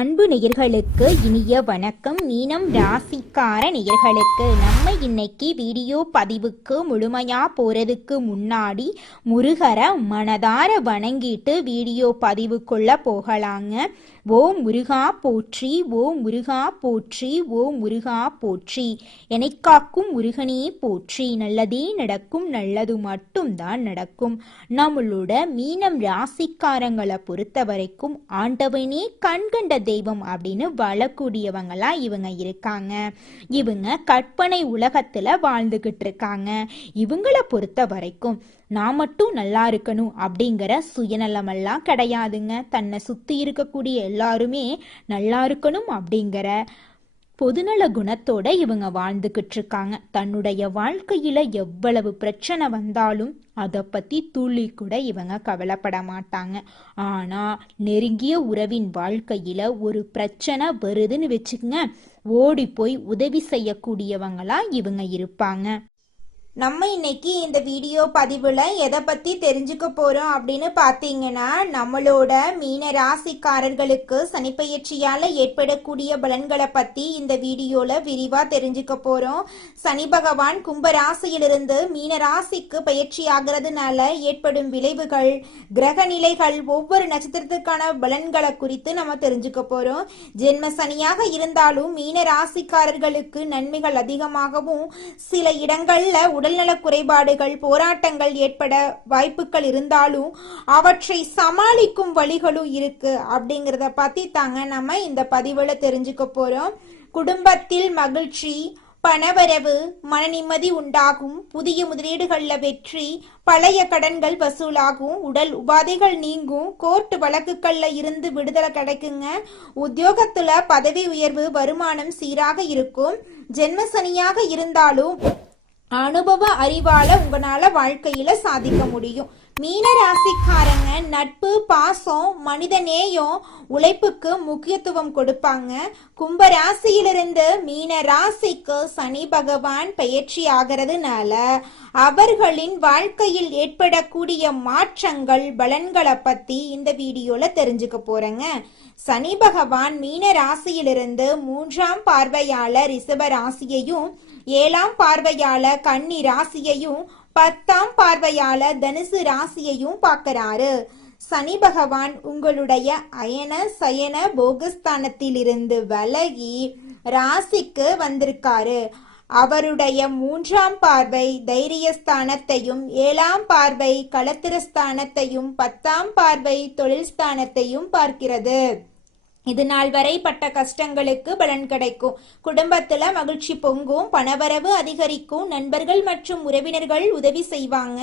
அன்பு நேயர்களுக்கு இனிய வணக்கம். மீனம் ராசிக்கார நேயர்களுக்கு நம்ம இன்னைக்கு வீடியோ பதிவுக்கு முழுமையா போறதுக்கு முன்னாடி முருகரை மனதார வணங்கிட்டு வீடியோ பதிவுக்குள்ள போகலாங்க. ஓ முருகா போற்றி, ஓ முருகா போற்றி, ஓ முருகா போற்றி, எனைக்காக்கும் முருகனே போற்றி. நல்லதே நடக்கும், நல்லது மட்டும்தான் நடக்கும். நம்மளோட மீனம் ராசிக்காரங்களை பொறுத்த வரைக்கும் ஆண்டவனே கண்கண்ட தெய்வம் அப்படின்னு வாழக்கூடியவங்களா இவங்க இருக்காங்க. இவங்க கற்பனை உலகத்துல வாழ்ந்துகிட்டு இருக்காங்க. இவங்களை பொறுத்த வரைக்கும் நான் மட்டும் நல்லா இருக்கணும் அப்படிங்கிற சுயநலமெல்லாம் கிடையாதுங்க. தன்னை சுத்தி இருக்கக்கூடிய எல்லாருமே நல்லா இருக்கணும் அப்படிங்கிற பொதுநல குணத்தோட இவங்க வாழ்ந்துகிட்டு இருக்காங்க. தன்னுடைய வாழ்க்கையில எவ்வளவு பிரச்சனை வந்தாலும் அதை பத்தி துளி கூட இவங்க கவலைப்பட மாட்டாங்க. ஆனா நெருங்கிய உறவின் வாழ்க்கையில ஒரு பிரச்சனை வருதுன்னு வச்சுக்கங்க, ஓடி போய் உதவி செய்யக்கூடியவங்களா இவங்க இருப்பாங்க. நம்ம இன்னைக்கு இந்த வீடியோ பதிவில் எதை பற்றி தெரிஞ்சுக்க போகிறோம் அப்படின்னு பார்த்தீங்கன்னா, நம்மளோட மீன ராசிக்காரர்களுக்கு சனிப்பெயர்ச்சியால் ஏற்படக்கூடிய பலன்களை பற்றி இந்த வீடியோவில் விரிவாக தெரிஞ்சுக்க போகிறோம். சனி பகவான் கும்ப ராசியிலிருந்து மீன ராசிக்கு பயிற்சி ஆகிறதுனால ஏற்படும் விளைவுகள், கிரக நிலைகள், ஒவ்வொரு நட்சத்திரத்துக்கான பலன்களை குறித்து நம்ம தெரிஞ்சுக்க போகிறோம். ஜென்ம சனியாக இருந்தாலும் மீன ராசிக்காரர்களுக்கு நன்மைகள் அதிகமாகவும் சில இடங்கள்ல உடல்நல குறைபாடுகள், போராட்டங்கள் ஏற்பட வாய்ப்புகள் இருந்தாலும் அவற்றை சமாளிக்கும் வழிகளும் இருக்கு அப்படிங்கிறத பத்தி தாங்க நம்ம இந்த பதிவுல தெரிஞ்சுக்க போறோம். குடும்பத்தில் மகிழ்ச்சி, பணவரவு, மன நிம்மதி உண்டாகும். புதிய முதலீடுகள்ல வெற்றி, பழைய கடன்கள் வசூலாகும். உடல் உபாதைகள் நீங்கும். கோர்ட் வழக்குகள்ல இருந்து விடுதலை கிடைக்குங்க. உத்தியோகத்துல பதவி உயர்வு, வருமானம் சீராக இருக்கும். ஜென்ம சனியாக இருந்தாலும் அனுபவ அறிவால உங்களால வாழ்க்கையில சாதிக்க முடியும். மீன ராசிக்காரங்க நட்பு, பாசம், மனித நேயம், உழைப்புக்கு முக்கியத்துவம் கொடுப்பாங்க. கும்ப ராசியிலிருந்து மீன ராசிக்கு சனி பகவான் பயிற்சி ஆகிறதுனால அவர்களின் வாழ்க்கையில் ஏற்படக்கூடிய மாற்றங்கள், பலன்களை பத்தி இந்த வீடியோல தெரிஞ்சுக்க போறேங்க. சனி பகவான் மீன ராசியிலிருந்து 3ஆம் பார்வையாளர் ரிஷப ராசியையும், 7ஆம் பார்வையாளர் கன்னி ராசியையும், 10ஆம் பார்வையாளர் தனுசு ராசியையும் பார்க்கிறாரு. சனி பகவான் உங்களுடைய அயன சயன போகஸ்தானத்திலிருந்து விலகி ராசிக்கு வந்திருக்காரு. அவருடைய 3ஆம் பார்வை தைரியஸ்தானத்தையும், 7ஆம் பார்வை களத்திரஸ்தானத்தையும், 10ஆம் பார்வை தொழில் ஸ்தானத்தையும் பார்க்கிறது. இது நாள் வரை பட்ட கஷ்டங்களுக்கு பலன் கிடைக்கும். குடும்பத்துல மகிழ்ச்சி பொங்கும். பணவரவு அதிகரிக்கும். நண்பர்கள் மற்றும் உறவினர்கள் உதவி செய்வாங்க.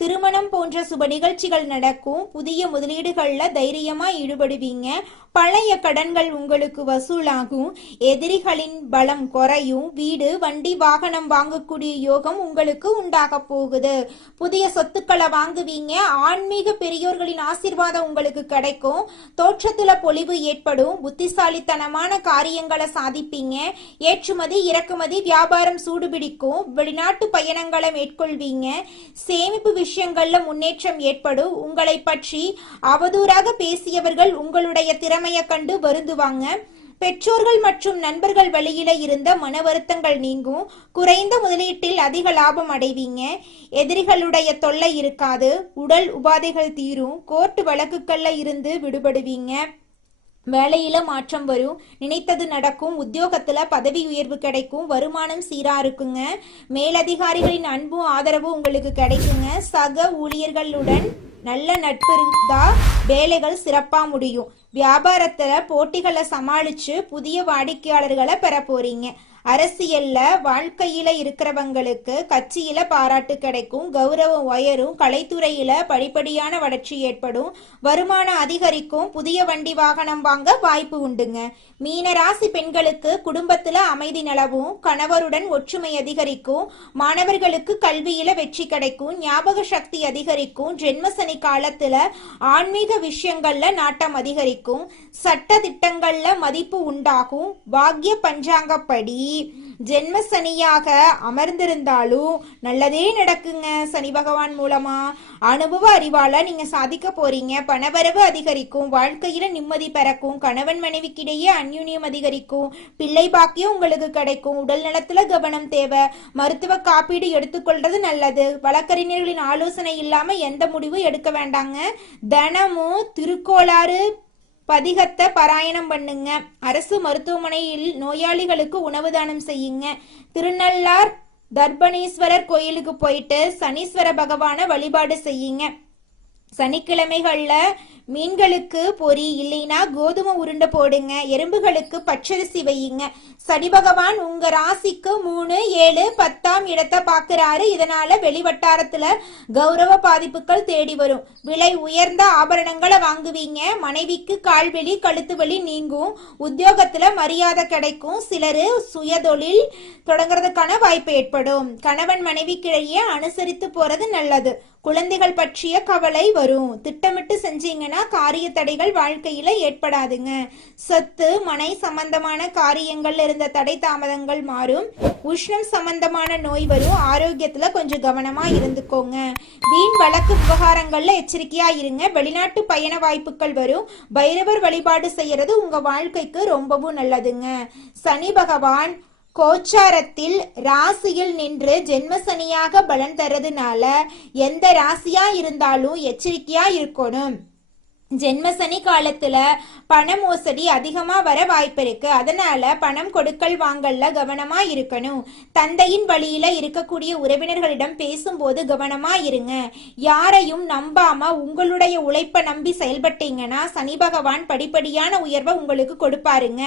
திருமணம் போன்ற சுப நிகழ்ச்சிகள் நடக்கும். புதிய முதலீடுகள்ல தைரியமா ஈடுபடுவீங்க. பழைய கடன்கள் உங்களுக்கு வசூலாகும். எதிரிகளின் பலம் குறையும். வீடு, வண்டி, வாகனம் வாங்கக்கூடிய யோகம் உங்களுக்கு உண்டாக போகுது. புதிய சொத்துக்களை வாங்குவீங்க. ஆன்மீக பெரியோர்களின் ஆசீர்வாதம் உங்களுக்கு கிடைக்கும். தோற்றத்துல பொலிவு ஏற்படும். புத்திசாலித்தனமான காரியங்களை சாதிப்பீங்க. ஏற்றுமதி, இறக்குமதி, வியாபாரம் சூடுபிடிக்கும். வெளிநாட்டு பயணங்களை மேற்கொள்வீங்க. சேமிப்பு விஷயங்கள்ல முன்னேற்றம் ஏற்படும். உங்களை பற்றி அவதூறாக பேசியவர்கள் உங்களுடைய திறமையை கண்டு வருந்துவாங்க. பெற்றோர்கள் மற்றும் நண்பர்கள் வழியில இருந்த மன வருத்தங்கள் நீங்கும். குறைந்த முதலீட்டில் அதிக லாபம் அடைவீங்க. எதிரிகளுடைய தொல்லை இருக்காது. உடல் உபாதைகள் தீரும். கோர்ட் வழக்குகள்ல இருந்து விடுபடுவீங்க. வேலையில மாற்றம் வரும். நினைத்தது நடக்கும். உத்தியோகத்துல பதவி உயர்வு கிடைக்கும். வருமானம் சீரா இருக்குங்க. மேலதிகாரிகளின் அன்பும் ஆதரவும் உங்களுக்கு கிடைக்குங்க. சக ஊழியர்களுடன் நல்ல நட்பு இருந்தா வேலைகள் சிறப்பா முடியும். வியாபாரத்துல போட்டிகளை சமாளிச்சு புதிய வாடிக்கையாளர்களை பெற போறீங்க. அரசியல்ல வாழ்க்கையில இருக்கிறவங்களுக்கு கட்சியில பாராட்டு கிடைக்கும். கௌரவம் உயரும். கலைத்துறையில படிப்படியான வளர்ச்சி ஏற்படும். வருமானம் அதிகரிக்கும். புதிய வண்டி வாகனம் வாங்க வாய்ப்பு உண்டுங்க. மீன ராசி பெண்களுக்கு குடும்பத்துல அமைதி நிலவும். கணவருடன் ஒற்றுமை அதிகரிக்கும். மாணவர்களுக்கு கல்வியில வெற்றி கிடைக்கும். ஞாபக சக்தி அதிகரிக்கும். ஜென்மசனி காலத்துல ஆன்மீக விஷயங்கள்ல நாட்டம் அதிகரிக்கும். சட்ட திட்டங்கள்ல மதிப்பு உண்டாகும். பாக்ய பஞ்சாங்கப்படி ஜென்ம சனியாக அமர்ந்திருந்தாலும் நல்லதே நடக்குங்க. சனி பகவான் மூலமா அனுபவ அறிவால நீங்க சாதிக்க போறீங்க. பணவரவு அதிகரிக்கும், வாழ்க்கையில நிம்மதி பிறக்கும், கணவன் மனைவிக்கிடையே அந்யுன்யம் அதிகரிக்கும், பிள்ளை பாக்கியம் உங்களுக்கு கிடைக்கும். உடல் நலத்துல கவனம் தேவை. மருத்துவ காப்பீடு எடுத்துக்கொள்றது நல்லது. வழக்கறிஞர்களின் ஆலோசனை இல்லாம எந்த முடிவும் எடுக்க வேண்டாங்க. தினமும் திருக்கோளாறு பதிகத்தை பாராயணம் பண்ணுங்க. அரசு மருத்துவமனையில் நோயாளிகளுக்கு உணவு தானம் செய்யுங்க. திருநள்ளார் தர்பணேஸ்வரர் கோயிலுக்கு போயிட்டு சனீஸ்வர பகவான வழிபாடு செய்யுங்க. சனிக்கிழமைகள்ல மீன்களுக்கு பொரி இல்லைன்னா கோதுமை உருண்டை போடுங்க. எறும்புகளுக்கு பச்சரிசி வையுங்க. சனி பகவான் உங்க ராசிக்கு 3, 7, 10ஆம் இடத்தை பாக்குறாரு. இதனால வெளிவட்டாரத்துல கௌரவ பாதிப்புகள் தேடி வரும். விலை உயர்ந்த ஆபரணங்களை வாங்குவீங்க. மனைவிக்கு கால்வெளி கழுத்து வலி நீங்கும். உத்தியோகத்துல மரியாதை கிடைக்கும். சிலரு சுயதொழில் தொடங்குறதுக்கான வாய்ப்பு ஏற்படும். கணவன் மனைவிக்கிடையே அனுசரித்து போறது நல்லது. குழந்தைகள் பற்றிய கவலை வரும். திட்டமிட்டு செஞ்சீங்கன்னா காரிய தடைகள் வாழ்க்கையில ஏற்படாதுங்க. சொத்து மனை சம்பந்தமான காரியங்கள்ல இருந்த தடை தாமதங்கள் மாறும். உஷ்ணம் சம்பந்தமான நோய் வரும். ஆரோக்கியத்துல கொஞ்சம் கவனமா இருந்துக்கோங்க. வீண் வழக்கு விவகாரங்கள்ல எச்சரிக்கையா இருங்க. வெளிநாட்டு பயண வாய்ப்புகள் வரும். பைரவர் வழிபாடு செய்யறது உங்க வாழ்க்கைக்கு ரொம்பவும் நல்லதுங்க. சனி பகவான் கோச்சாரத்தில் ராசியில் நின்று ஜென்மசனியாக பலன் தரதுனால எந்த ராசியா இருந்தாலும் எச்சரிக்கையா இருக்கணும். ஜென்மசனி காலத்துல பண மோசடி அதிகமா வர வாய்ப்பு இருக்கு. அதனால பணம் கொடுக்கல் வாங்கல்ல கவனமா இருக்கணும். தந்தையின் வழியில இருக்கக்கூடிய உறவினர்களிடம் பேசும்போது கவனமா இருங்க. யாரையும் நம்பாம உங்களுடைய உழைப்பை நம்பி செயல்பட்டீங்கன்னா சனி பகவான் படிப்படியான உயர்வை உங்களுக்கு கொடுப்பாருங்க.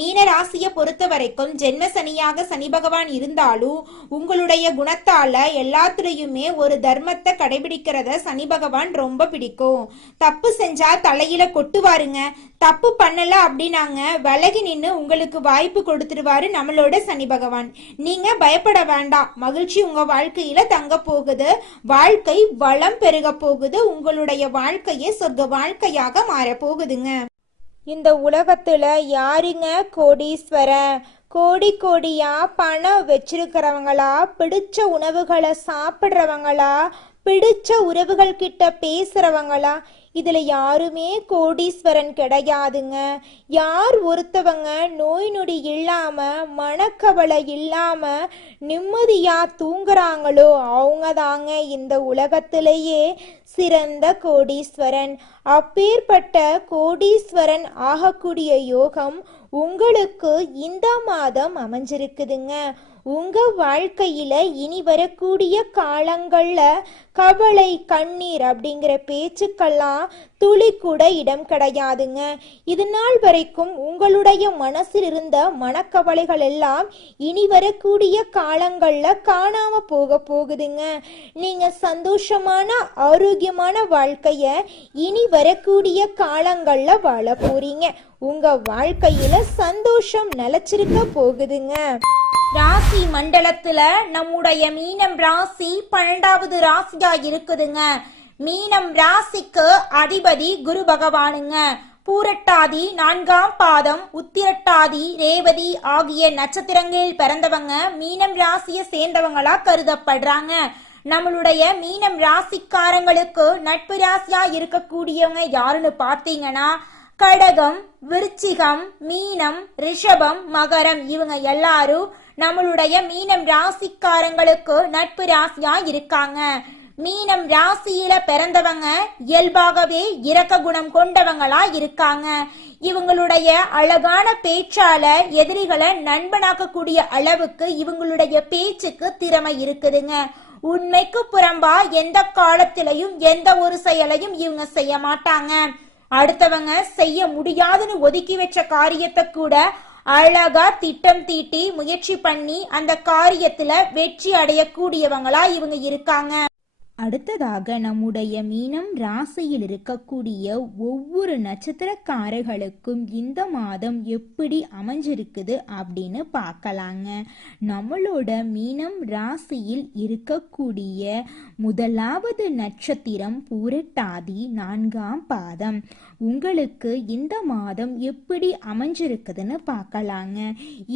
மீன ராசியை பொறுத்த வரைக்கும் ஜென்மசனியாக சனி பகவான் இருந்தாலும் உங்களுடைய குணத்தால எல்லாத்துலயுமே ஒரு தர்மத்தை கடைபிடிக்கிறத சனி பகவான் ரொம்ப பிடிக்கும். தப்பு செஞ்ச தலையில கொட்டுவாருங்க. தப்பு பண்ணல அப்படின்னாங்க விலகி நின்று உங்களுக்கு வாய்ப்பு கொடுத்துருவாரு நம்மளோட சனி பகவான். நீங்க பயப்பட வேண்டாம். மகிழ்ச்சி உங்க வாழ்க்கையில தங்க போகுது. வாழ்க்கை வளம் பெருக போகுது. உங்களுடைய வாழ்க்கையே சொர்க்க வாழ்க்கையாக மாற போகுதுங்க. இந்த உலகத்துல யாருங்க கோடீஸ்வரன்? கோடி கோடியா பணம் வச்சிருக்கிறவங்களா, பிடிச்ச உணவுகளை சாப்பிட்றவங்களா, பிடிச்ச உறவுகள் கிட்ட பேசுறவங்களா? இதுல யாருமே கோடீஸ்வரன் கிடையாதுங்க. யார் ஒருத்தவங்க நோய் நொடி இல்லாம மனக்கவலை இல்லாம நிம்மதியா தூங்குறாங்களோ அவங்க தாங்க இந்த உலகத்திலேயே சிறந்த கோடீஸ்வரன். அப்பேற்பட்ட கோடீஸ்வரன் ஆகக்கூடிய யோகம் உங்களுக்கு இந்த மாதம் அமைஞ்சிருக்குதுங்க. உங்க வாழ்க்கையில இனி வரக்கூடிய காலங்கள்ல கவலை கண்ணீர் அப்படிங்கிற பேச்சுக்கெல்லாம் துளி கூட இடம் கிடையாதுங்க. இது நாள் வரைக்கும் உங்களுடைய மனசில் இருந்த மனக்கவலைகள் எல்லாம் இனி வரக்கூடிய காலங்கள்ல காணாம போக போகுதுங்க. நீங்க சந்தோஷமான ஆரோக்கியமான வாழ்க்கைய இனி வரக்கூடிய காலங்கள்ல வாழ போறீங்க. உங்க வாழ்க்கையில சந்தோஷம் நிலைச்சிருக்க போகுதுங்க. ராசி மண்டலத்துல நம்முடைய மீனம் ராசி 12வது ராசியா இருக்குதுங்க. மீனம் ராசிக்கு அதிபதி குரு பகவானுங்க. பூரட்டாதி 4ஆம் பாதம், உத்திரட்டாதி, ரேவதி ஆகிய நட்சத்திரங்களில் பிறந்தவங்க மீனம் ராசியை சேர்ந்தவங்களா கருதப்படுறாங்க. நம்மளுடைய மீனம் ராசிக்காரங்களுக்கு நட்பு ராசியா இருக்கக்கூடியவங்க யாருன்னு பார்த்தீங்கன்னா கடகம், விருச்சிகம், மீனம், ரிஷபம், மகரம் இவங்க எல்லாரும் நம்மளுடைய மீனம் ராசிக்காரங்களுக்கு நட்பு ராசியா இருக்காங்க. மீனம் ராசியில பிறந்தவங்க இயல்பாகவே இரக்க குணம் கொண்டவங்களா இருக்காங்க. இவங்களுடைய அழகான பேச்சால எதிரிகளை நண்பனாக்கக்கூடிய அளவுக்கு இவங்களுடைய பேச்சுக்கு திறமை இருக்குதுங்க. உண்மைக்கு புறம்பா எந்த காலத்திலையும் எந்த ஒரு செயலையும் இவங்க செய்ய மாட்டாங்க. அடுத்தவங்க செய்ய முடியாதுன்னு ஒதுக்கி வச்ச காரியத்தை கூட அழகா திட்டம் தீட்டி முயற்சி பண்ணி அந்த காரியத்துல வெற்றி அடையக்கூடியவங்களா இவங்க இருக்காங்க. அடுத்ததாக நம்முடைய மீனம் ராசியில் இருக்கக்கூடிய ஒவ்வொரு நட்சத்திரக்காரர்களுக்கும் இந்த மாதம் எப்படி அமைஞ்சிருக்குது அப்படின்னு பார்க்கலாங்க. நம்மளோட மீனம் ராசியில் இருக்கக்கூடிய முதலாவது நட்சத்திரம் பூரட்டாதி 4ஆம் பாதம். உங்களுக்கு இந்த மாதம் எப்படி அமைஞ்சிருக்குதுன்னு பார்க்கலாங்க.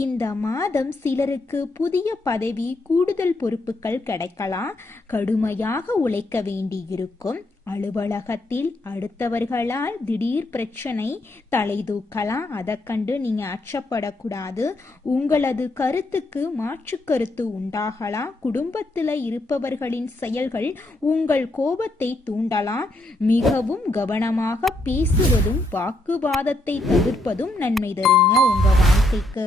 இந்த மாதம் சிலருக்கு புதிய பதவி, கூடுதல் பொறுப்புகள் கிடைக்கலாம். கடுமையாக உழைக்க வேண்டியிருக்கும். அலுவலகத்தில் அடுத்தவர்களால் திடீர் பிரச்சனை தலை தூக்கலாம். அதை கண்டு நீங்க அச்சப்படக்கூடாது. உங்களது கருத்துக்கு மாற்று கருத்து உண்டாகலாம். குடும்பத்தில் இருப்பவர்களின் செயல்கள் உங்கள் கோபத்தை தூண்டலாம். மிகவும் கவனமாக பேசுவதும் வாக்குவாதத்தை தவிர்ப்பதும் நன்மை தருங்க உங்க வாழ்க்கைக்கு.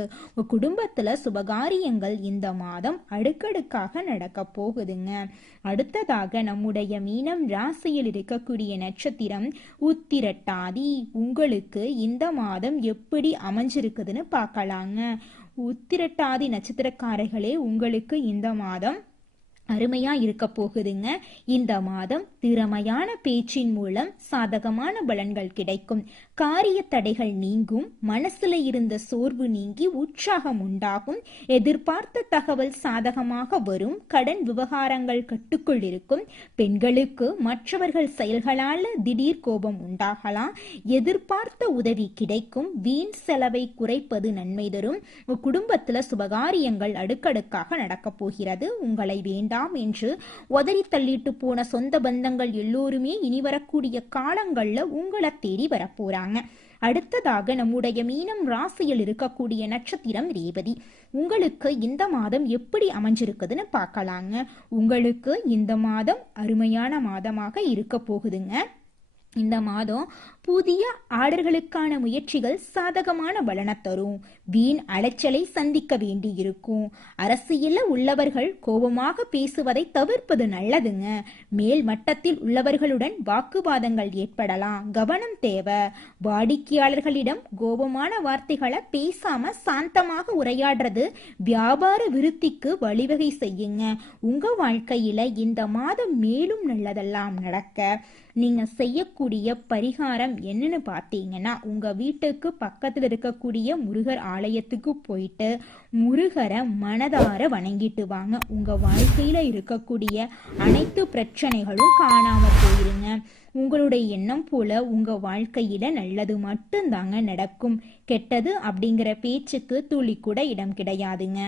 குடும்பத்துல சுபகாரியங்கள் இந்த மாதம் அடுக்கடுக்காக நடக்க போகுதுங்க. அடுத்ததாக நம்முடைய மீனம் ராசியில் இருக்கக்கூடிய நட்சத்திரம் உத்திரட்டாதி. உங்களுக்கு இந்த மாதம் எப்படி அமைஞ்சிருக்குதுன்னு பார்க்கலாங்க. உத்திரட்டாதி நட்சத்திரக்காரர்களே, உங்களுக்கு இந்த மாதம் அருமையா இருக்க போகுதுங்க. இந்த மாதம் திறமையான பேச்சின் மூலம் சாதகமான பலன்கள் கிடைக்கும். காரிய தடைகள் நீங்கும். மனசுல இருந்த சோர்வு நீங்கி உற்சாகம் உண்டாகும். எதிர்பார்த்த தகவல் சாதகமாக வரும். கடன் விவகாரங்கள் கட்டுக்குள் இருக்கும். பெண்களுக்கு மற்றவர்கள் செயல்களால திடீர் கோபம் உண்டாகலாம். எதிர்பார்த்த உதவி கிடைக்கும். வீண் செலவை குறைப்பது நன்மை தரும். குடும்பத்துல சுபகாரியங்கள் அடுக்கடுக்காக நடக்க போகிறது. உங்களை வேண்டாம் என்று உதறி தள்ளிட்டு போன சொந்த பந்தங்கள் எல்லோருமே இனி வரக்கூடிய காலங்கள்ல உங்களை தேடி வரப்போறாங்க. அடுத்ததாக நம்முடைய மீனம் ராசியில் இருக்கக்கூடிய நட்சத்திரம் ரேவதி. உங்களுக்கு இந்த மாதம் எப்படி அமைஞ்சிருக்குதுன்னு பார்க்கலாங்க. உங்களுக்கு இந்த மாதம் அருமையான மாதமாக இருக்க போகுதுங்க. இந்த மாதம் புதிய ஆர்டர்களுக்கான முயற்சிகள் சாதகமான பலனை தரும். வீண் அலைச்சலை சந்திக்க வேண்டி இருக்கும். அரசியல்ல உள்ளவர்கள் கோபமாக பேசுவதை தவிர்ப்பது நல்லதுங்க. மேல் மட்டத்தில் உள்ளவர்களுடன் வாக்குவாதங்கள் ஏற்படலாம். கவனம் தேவை. வாடிக்கையாளர்களிடம் கோபமான வார்த்தைகளை பேசாம சாந்தமாக உரையாடுறது வியாபார விருத்திக்கு வழிவகை செய்யுங்க. உங்க வாழ்க்கையில இந்த மாதம் மேலும் நல்லதெல்லாம் நடக்க நீங்க செய்யக்கூடிய பரிகாரம் என்னன்னு பார்த்தீங்கன்னா, உங்க வீட்டுக்கு பக்கத்துல இருக்கக்கூடிய முருகர் ஆலயத்துக்கு போயிட்டு முருகரை மனதார வணங்கிட்டு வாங்க. உங்க வாழ்க்கையில இருக்கக்கூடிய அனைத்து பிரச்சனைகளும் காணாம போயிருங்க. உங்களுடைய எண்ணம் போல உங்க வாழ்க்கையில நல்லது மட்டும்தாங்க நடக்கும். கெட்டது அப்படிங்கிற பேச்சுக்கு துளி கூட இடம் கிடையாதுங்க.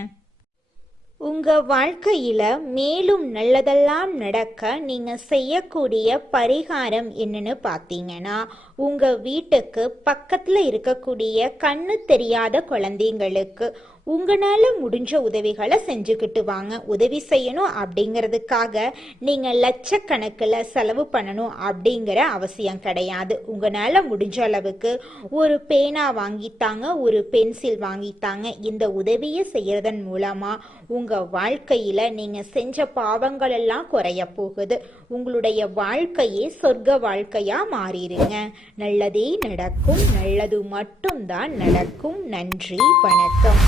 உங்க வாழ்க்கையில மேலும் நல்லதெல்லாம் நடக்க நீங்க செய்யக்கூடிய பரிகாரம் என்னன்னு பார்த்தீங்கன்னா, உங்க வீட்டுக்கு பக்கத்துல இருக்கக்கூடிய கண்ணு தெரியாத குழந்தைங்களுக்கு உங்களால முடிஞ்ச உதவிகளை செஞ்சுக்கிட்டு வாங்க. உதவி செய்யணும் அப்படிங்கிறதுக்காக நீங்க லட்சக்கணக்கில் செலவு பண்ணணும் அப்படிங்கிற அவசியம் கிடையாது. உங்களால முடிஞ்ச அளவுக்கு ஒரு பேனா வாங்கித்தாங்க, ஒரு பென்சில் வாங்கித்தாங்க. இந்த உதவியை செய்யறதன் மூலமா உங்க வாழ்க்கையில நீங்க செஞ்ச பாவங்கள் எல்லாம் குறைய போகுது. உங்களுடைய வாழ்க்கையே சொர்க்க வாழ்க்கையா மாறிடுங்க. நல்லதே நடக்கும். நல்லது மட்டும்தான் நடக்கும். நன்றி, வணக்கம்.